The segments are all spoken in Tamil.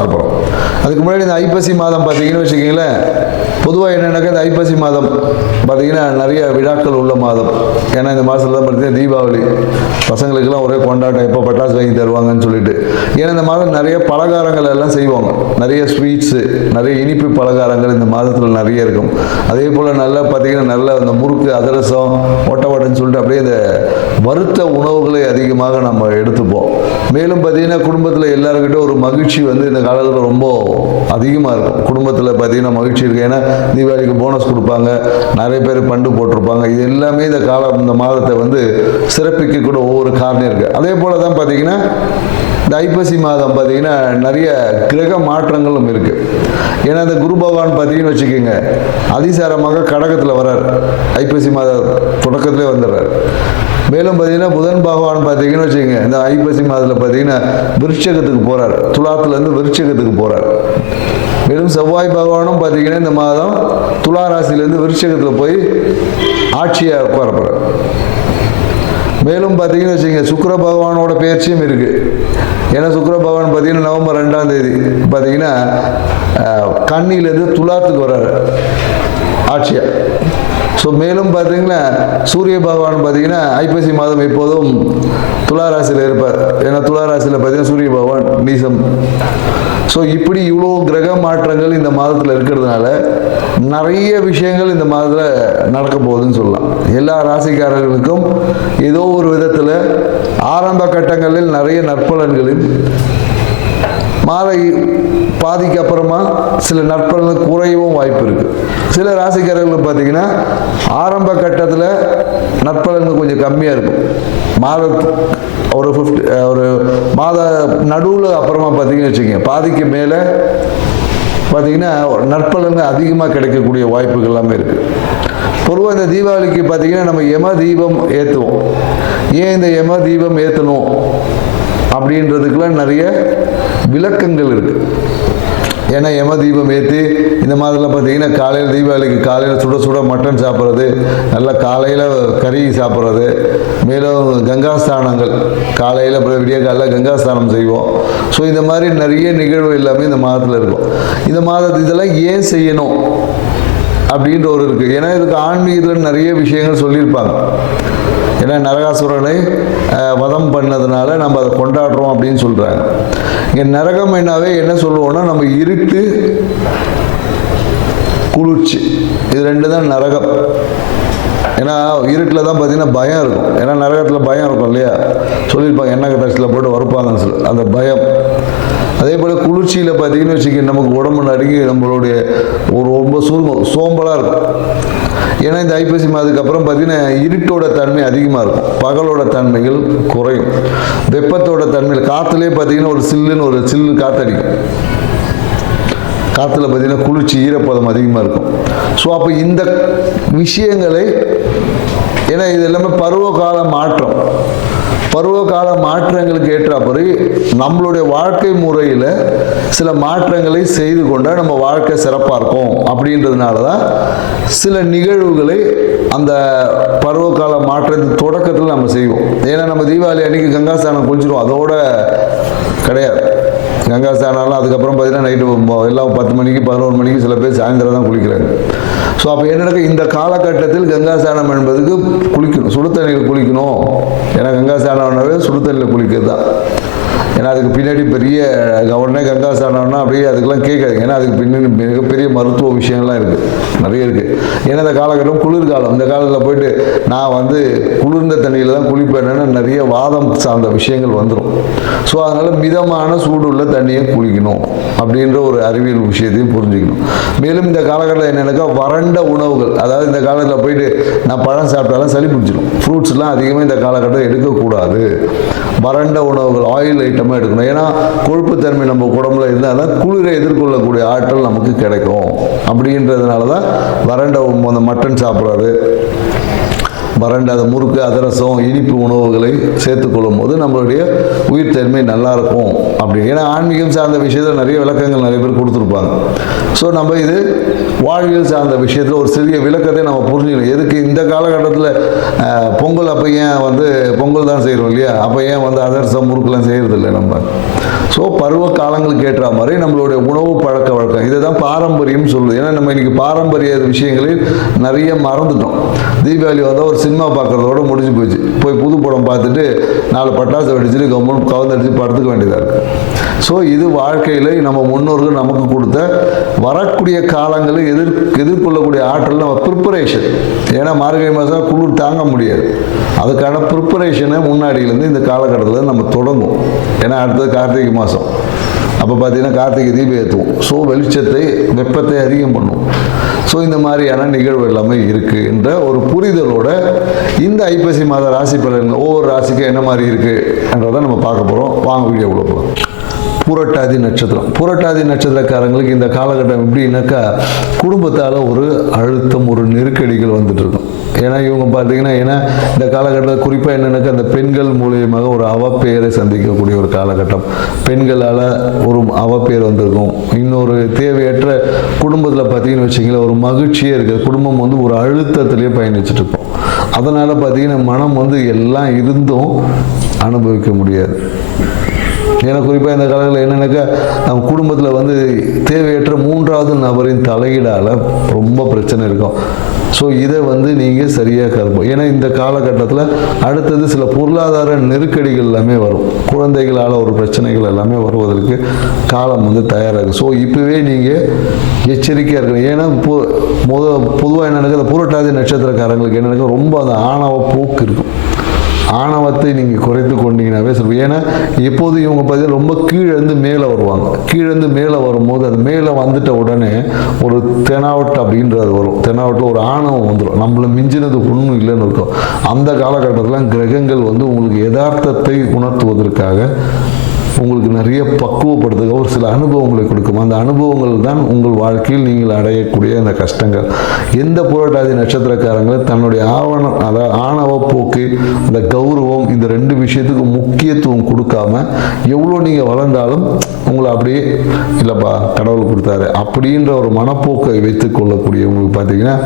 பார்க்க போகிறோம். அதுக்கு முன்னாடி இந்த ஐப்பசி மாதம் பார்த்தீங்கன்னு வச்சுக்கிங்களேன், பொதுவாக என்னென்னாக்கா இந்த ஐப்பசி மாதம் பார்த்தீங்கன்னா நிறைய விழாக்கள் உள்ள மாதம். ஏன்னா இந்த மாதத்தில் தான் பார்த்தீங்கன்னா தீபாவளி, பசங்களுக்கெல்லாம் ஒரே கொண்டாட்டம், எப்போ பட்டாசு வாங்கி தருவாங்கன்னு சொல்லிட்டு. ஏன்னா இந்த மாதம் நிறைய பலகாரங்கள் எல்லாம் செய்வாங்க, நிறைய ஸ்வீட்ஸு, நிறைய இனிப்பு பலகாரங்கள் இந்த மாதத்தில் நிறைய இருக்கும். அதே போல் நல்லா பார்த்தீங்கன்னா நல்ல இந்த முறுக்கு, அதிரசம், ஒட்டவடைன்னு சொல்லிட்டு அப்படியே இந்த வறுத்த உணவுகளை அதிகமாக நம்ம எடுத்துப்போம். மேலும் பார்த்தீங்கன்னா குடும்பத்தில் எல்லாருக்கிட்ட ஒரு மகிழ்ச்சி வந்து இந்த காலத்தில் ரொம்ப அதிகமாக இருக்கும். குடும்பத்தில் பார்த்தீங்கன்னா மகிழ்ச்சி இருக்குது. ஏன்னா தீபாவளிக்கு போனஸ் கொடுப்பாங்க, நிறைய பேர் பண்டு போட்டிருப்பாங்க. இது எல்லாமே இந்த மாதத்தை வந்து சிறப்பிக்கக்கூட ஒவ்வொரு காரணம் இருக்குது. அதே போல் தான் பார்த்தீங்கன்னா இந்த ஐப்பசி மாதம் பார்த்தீங்கன்னா நிறைய கிரக மாற்றங்களும் இருக்குது. ஏன்னா இந்த குரு பகவான் பார்த்தீங்கன்னு வச்சுக்கோங்க, அதிசாரமாக கடகத்தில் வர்றார், ஐப்பசி மாத தொடக்கத்திலே வந்துடுறார். மேலும் பார்த்தீங்கன்னா புதன் பகவான் பார்த்தீங்கன்னு வச்சுக்கோங்க, இந்த ஐப்பசி மாதத்தில் பார்த்தீங்கன்னா விருட்சகத்துக்கு போகிறார், துலாத்துலேருந்து விருட்சகத்துக்கு போகிறார். மேலும் செவ்வாய் பகவானும் பார்த்தீங்கன்னா இந்த மாதம் துலா ராசியிலேருந்து விருட்சகத்தில் போய் ஆட்சியாக உட்காரப்படுறார். மேலும் பார்த்தீங்கன்னு வச்சுக்கோங்க, சுக்கிர பகவானோட பயிற்சியும் இருக்குது. ஏன்னா சுக்கிர பகவான் பார்த்தீங்கன்னா நவம்பர் 2ஆம் தேதி பார்த்தீங்கன்னா கன்னியிலேருந்து துலாத்துக்கு வர்றாரு ஆட்சியாக. ஸோ மேலும் பார்த்தீங்கன்னா சூரிய பகவான் பார்த்தீங்கன்னா ஐப்பசி மாதம் எப்போதும் துலா ராசியில் இருப்பார். ஏன்னா துலா ராசியில் பார்த்தீங்கன்னா சூரிய பகவான் நீசம். ஸோ இப்படி இவ்வளோ கிரக மாற்றங்கள் இந்த மாதத்தில் இருக்கிறதுனால நிறைய விஷயங்கள் இந்த மாதத்தில் நடக்க போகுதுன்னு சொல்லலாம். எல்லா ராசிக்காரர்களுக்கும் ஏதோ ஒரு விதத்தில் ஆரம்ப கட்டங்களில் நிறைய நற்பலன்களில், மாத பாதிக்கு அப்புறமா சில நற்பலன்கள் குறையவும் வாய்ப்பு இருக்குது. சில ராசிக்காரர்கள் பார்த்தீங்கன்னா ஆரம்ப கட்டத்தில் நற்பலன்கள் கொஞ்சம் கம்மியாக இருக்கும். ஒரு மாத நடுவில் அப்புறமா பார்த்தீங்கன்னு வச்சுக்கோங்க, பாதிக்கு மேலே பார்த்தீங்கன்னா நற்பலன்கள் அதிகமாக கிடைக்கக்கூடிய வாய்ப்புகள் எல்லாமே இருக்குது. பொதுவாக இந்த தீபாவளிக்கு பார்த்தீங்கன்னா நம்ம யம தீபம் ஏற்றுவோம். ஏன் இந்த யம தீபம் ஏற்றணும் அப்படின்றதுக்கெல்லாம் நிறைய விளக்கங்கள் இருக்குது. ஏன்னா யம தீபம் ஏற்றி இந்த மாதத்தில் பார்த்தீங்கன்னா காலையில் தீபாவளிக்கு காலையில் சுட சுட மட்டன் சாப்பிட்றது, நல்லா காலையில் கறி சாப்பிட்றது, மேலும் கங்காஸ்தானங்கள் காலையில் விடிய காலையில் கங்காஸ்தானம் செய்வோம். ஸோ இந்த மாதிரி நிறைய நிகழ்வு எல்லாமே இந்த மாதத்தில் இருக்கும். இந்த மாதத்தில் இதெல்லாம் ஏன் செய்யணும் அப்படின்ற ஒரு இருக்குது. ஏன்னா இதுக்கு ஆன்மீகத்தில் நிறைய விஷயங்கள் சொல்லியிருப்பாங்க. ஏன்னா நரகாசுரனை வதம் பண்ணதுனால நம்ம அதை கொண்டாடுறோம் அப்படின்னு சொல்கிறாங்க. இங்கே நரகம் என்னாவே என்ன சொல்லுவோம்னா, நம்ம இருட்டு, குளிர்ச்சி, இது ரெண்டு தான் நரகம். ஏன்னா இருட்டில் தான் பார்த்தீங்கன்னா பயம் இருக்கும். ஏன்னா நரகத்தில் பயம் இருக்கும் இல்லையா, சொல்லியிருப்பாங்க எண்ணெய் கட்டாசியில் போட்டு வறுப்பாங்கன்னு சொல்லி, அந்த பயம். அதே போல் குளிர்ச்சியில் பார்த்தீங்கன்னு வச்சுக்கோங்க, நமக்கு உடம்பு நடுங்கி நம்மளுடைய ஒரு ரொம்ப சோம்பலாக இருக்கும். ஏன்னா இந்த ஐப்பசி மாதத்துக்கு அப்புறம் பார்த்தீங்கன்னா இருட்டோட தன்மை அதிகமாக இருக்கும், பகலோட தன்மைகள் குறையும். வெப்பத்தோட தன்மையில் காற்றுலேயே பார்த்தீங்கன்னா ஒரு சில்லு காற்றடிக்கும். காற்றுல பார்த்தீங்கன்னா குளிர்ச்சி, ஈரப்பதம் அதிகமாக இருக்கும். ஸோ அப்போ இந்த விஷயங்களை, ஏன்னா இது எல்லாமே பருவகால மாற்றம், பருவகால மாற்றங்களுக்கு ஏற்றாப்படி நம்மளுடைய வாழ்க்கை முறையில் சில மாற்றங்களை செய்து கொண்டால் நம்ம வாழ்க்கை சிறப்பாக இருக்கும். அப்படின்றதுனால தான் சில நிகழ்வுகளை அந்த பருவகால மாற்றத்தின் தொடக்கத்தில் நம்ம செய்வோம். ஏன்னா நம்ம தீபாவளி அன்றைக்கி கங்காஸ்தானம் குளிச்சிடுவோம், அதோட கிடையாது. கங்காஸ்தானம் அதுக்கப்புறம் பார்த்தீங்கன்னா நைட்டு எல்லாம் 10 மணிக்கு 11 மணிக்கு சில பேர் சாயந்தரம் தான் குளிக்கிறாங்க. ஸோ அப்போ என்னென்ன இந்த காலகட்டத்தில் கங்காஸ்தானம் என்பதுக்கு குளிக்கணும், சுடு தண்ணியில் குளிக்கணும். ஏன்னா கங்காஸ்தானம்னாவே சுடு தண்ணியில் குளிக்கிறது தான். ஏன்னா அதுக்கு பின்னாடி பெரிய உடனே கங்காஸ்தானம்னா அப்படியே அதுக்கெல்லாம் கேட்காதுங்க. ஏன்னா அதுக்கு பின்னாடி மிகப்பெரிய மருத்துவ விஷயங்கள்லாம் இருக்குது, நிறைய இருக்குது. ஏன்னா இந்த காலகட்டம் குளிர்காலம், இந்த காலத்தில் போயிட்டு நான் வந்து குளிர்ந்த தண்ணியில் தான் குளிப்பேன்னு நிறைய வாதம் சார்ந்த விஷயங்கள் வந்துடும். ஸோ அதனால் மிதமான சூடுள்ள தண்ணியை குளிக்கணும் அப்படின்ற ஒரு அறிவியல் விஷயத்தையும் புரிஞ்சுக்கணும். மேலும் இந்த காலகட்டத்தில் என்னென்னாக்கா வறண்ட உணவுகள், அதாவது இந்த காலத்தில் போயிட்டு நான் பழம் சாப்பிட்டாலும் சளி பிடிச்சிடும். ஃப்ரூட்ஸ்லாம் அதிகமாக இந்த காலகட்டம் எடுக்கக்கூடாது. வறண்ட உணவுகள், ஆயில் ஐட்டமாக எடுக்கணும். ஏன்னா கொழுப்புத்தன்மை நம்ம உடம்புல இருந்தால் தான் குளிரை எதிர்கொள்ளக்கூடிய ஆற்றல் நமக்கு கிடைக்கும். அப்படின்றதுனால தான் வறண்ட மட்டன் சாப்பிட்றது, வறண்ட முறுக்கு அதிரசம் இனிப்பு உணவுகளை சேர்த்துக்கொள்ளும் போது நம்மளுடைய உயிர் தன்மை நல்லா இருக்கும் அப்படி. ஏன்னா ஆன்மீகம் சார்ந்த விஷயத்தில் நிறைய விளக்கங்கள் நிறைய பேர் கொடுத்துருப்பாங்க. ஸோ நம்ம இது வாழ்வியல் சார்ந்த விஷயத்தில் ஒரு சிறிய விளக்கத்தை நம்ம புரிஞ்சுக்கணும். எதுக்கு இந்த காலகட்டத்தில் பொங்கல் அப்போ ஏன் பொங்கல் தான் செய்கிறோம் இல்லையா, அப்போ ஏன் அதிரசம் முறுக்கெல்லாம் செய்கிறதில்லை நம்ம. ஸோ பருவ காலங்களுக்கு ஏற்ற மாதிரி நம்மளுடைய உணவு பழக்க வழக்கம் இதை தான் பாரம்பரியம் சொல்லுது. ஏன்னா நம்ம இன்னைக்கு பாரம்பரிய விஷயங்களில் நிறைய மறந்துட்டோம். தீபாவளி வந்தால் ஒரு சினிமா பார்க்குறதோட முடிஞ்சு போச்சு. போய் புது படம் பார்த்துட்டு 4 பட்டாசு வெடிச்சுட்டு கவுந்தடிச்சு படுத்துக்க வேண்டியதாக இருக்குது. ஸோ இது வாழ்க்கையில் நம்ம முன்னோர்கள் நமக்கு கொடுத்த வரக்கூடிய காலங்களில் எதிர்கொள்ளக்கூடிய ஆற்றல் நம்ம ப்ரிப்பரேஷன். ஏன்னா மார்கழி மாதம் குளிர் தாங்க முடியாது. அதுக்கான ப்ரிப்பரேஷனை முன்னாடியிலேருந்து இந்த காலகட்டத்தில் நம்ம தொடங்கும். ஏன்னா அடுத்தது கார்த்திகை மாதம். அப்போ பார்த்தீங்கன்னா கார்த்திகை தீபம் ஏற்றுவோம். ஸோ வெளிச்சத்தை வெப்பத்தை அதிகம் பண்ணும். ஸோ இந்த மாதிரியான நிகழ்வு எல்லாமே இருக்குது என்ற ஒரு புரிதலோட இந்த ஐப்பசி மாத ராசி பலன்கள் ஒவ்வொரு ராசிக்கும் என்ன மாதிரி இருக்குன்றதை நம்ம பார்க்க போகிறோம். வாங்க வீடியோக்குள்ள போகிறோம். பூரட்டாதி நட்சத்திரம். பூரட்டாதி நட்சத்திரக்காரங்களுக்கு இந்த காலகட்டம் எப்படின்னாக்கா குடும்பத்தால் ஒரு அழுத்தம் ஒரு நெருக்கடிகள் வந்துட்டு இருக்கும். ஏன்னா இவங்க பார்த்தீங்கன்னா இந்த காலகட்டத்தில் குறிப்பாக என்னென்னாக்கா அந்த பெண்கள் மூலியமாக ஒரு அவப்பெயரை சந்திக்கக்கூடிய ஒரு காலகட்டம். பெண்களால் ஒரு அவப்பெயர் வந்திருக்கும். இன்னொரு தேவையற்ற குடும்பத்தில் பார்த்தீங்கன்னு வச்சிங்களேன் ஒரு மகிழ்ச்சியே இருக்குது. குடும்பம் ஒரு அழுத்தத்திலேயே பயணிச்சுட்டு இருக்கும். அதனால் பார்த்தீங்கன்னா மனம் எல்லாம் இருந்தும் அனுபவிக்க முடியாது. ஏன்னா குறிப்பாக இந்த காலத்தில் என்னென்னாக்கா நம்ம குடும்பத்தில் தேவையற்ற 3வது நபரின் தலையீடால் ரொம்ப பிரச்சனை இருக்கும். ஸோ இதை நீங்கள் சரியாக கருப்போம். ஏன்னா இந்த காலகட்டத்தில் அடுத்தது சில பொருளாதார நெருக்கடிகள் எல்லாமே வரும். குழந்தைகளால் ஒரு பிரச்சனைகள் எல்லாமே வருவதற்கு காலம் தயாராகும். ஸோ இப்போவே நீங்கள் எச்சரிக்கையாக இருக்கணும். ஏன்னா பொதுவாக என்னென்னாக்கா இந்த பூரட்டாதி நட்சத்திரக்காரங்களுக்கு என்னென்னாக்கா ரொம்ப அந்த ஆணவ போக்கு இருக்கும். ஆணவத்தை நீங்கள் குறைத்து கொண்டீங்கன்னாவே சொல்லுவோம். ஏன்னா எப்போதும் இவங்க பார்த்தீங்கன்னா ரொம்ப கீழேருந்து மேலே வருவாங்க. கீழேருந்து மேலே வரும்போது அது மேலே வந்துட்ட உடனே ஒரு தெனாவட்டு அப்படின்றது வரும். தெனாவட்டில் ஒரு ஆணவம் வந்துடும். நம்மளை மிஞ்சினது ஒன்றும் இல்லைன்னு இருக்கும். அந்த காலகட்டத்தில் கிரகங்கள் உங்களுக்கு யதார்த்தத்தை உணர்த்துவதற்காக உங்களுக்கு நிறைய பக்குவப்படுத்துக ஒரு சில அனுபவங்களை கொடுக்கும். அந்த அனுபவங்கள் தான் உங்கள் வாழ்க்கையில் நீங்கள் அடையக்கூடிய அந்த கஷ்டங்கள். எந்த பூரட்டாதி நட்சத்திரக்காரங்களும் தன்னுடைய ஆணவ போக்கு அந்த கௌரவம் இந்த 2 விஷயத்துக்கு முக்கியத்துவம் கொடுக்காம எவ்வளோ நீங்கள் வளர்ந்தாலும் உங்களை அப்படியே இல்லைப்பா கடவுள் கொடுத்தாரு அப்படின்ற ஒரு மனப்போக்கை வைத்துக் கொள்ளக்கூடிய உங்களுக்கு பார்த்தீங்கன்னா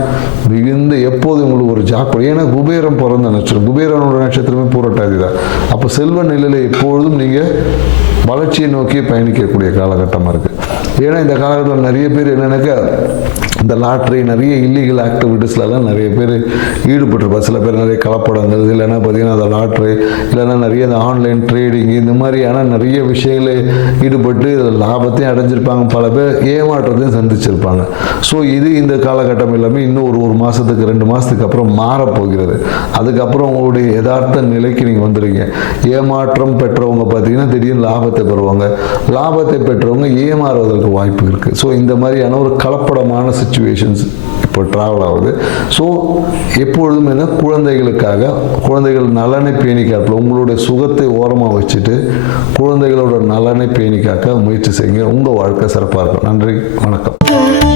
மிகுந்த எப்போது உங்களுக்கு ஒரு ஜாக்கு. ஏன்னா குபேரம் பிறந்த நட்சத்திரம். குபேரனோட நட்சத்திரமே பூரட்டாதி தான். அப்போ செல்வ நிலையில் எப்பொழுதும் நீங்கள் வளர்ச்சியை நோக்கி பயணிக்கக்கூடிய காலகட்டமாக இருக்குது. ஏன்னா இந்த காலகட்டத்தில் நிறைய பேர் என்னென்னாக்கா இந்த லாட்ரி நிறைய இல்லீகல் ஆக்டிவிட்டீஸ்லாம் நிறைய பேர் ஈடுபட்டிருப்பாங்க. சில பேர் நிறைய கலப்படங்கள் இல்லைன்னா பார்த்தீங்கன்னா அந்த லாட்ரி இல்லைன்னா நிறைய இந்த ஆன்லைன் ட்ரேடிங் இந்த மாதிரியான நிறைய விஷயங்களை ஈடுபட்டு லாபத்தையும் அடைஞ்சிருப்பாங்க. பல பேர் ஏமாற்றத்தையும் சந்திச்சிருப்பாங்க. ஸோ இது இந்த காலகட்டம் எல்லாமே இன்னும் ஒரு மாதத்துக்கு 2 மாதத்துக்கு அப்புறம் மாறப்போகிறது. அதுக்கப்புறம் உங்களுடைய யதார்த்த நிலைக்கு நீங்கள் வந்துடுவீங்க. ஏமாற்றம் பெற்றவங்க பார்த்தீங்கன்னா திடீர்னு லாபத்தை பெறுவாங்க. லாபத்தை பெற்றவங்க ஏமாறுவதற்கு வாய்ப்பு இருக்குது. ஸோ இந்த மாதிரியான ஒரு கலப்படமான சிச்சுவேஷன்ஸ் இப்போ ட்ராவல் ஆகுது. ஸோ எப்பொழுதும் குழந்தைகள் நலனை பேணி காப்பல உங்களுடைய சுகத்தை ஓரமாக வச்சுட்டு குழந்தைகளோட நலனை பேணி காக்க முயற்சி செய்யுங்க. உங்கள் வாழ்க்கை சிறப்பாக இருக்கும். நன்றி, வணக்கம்.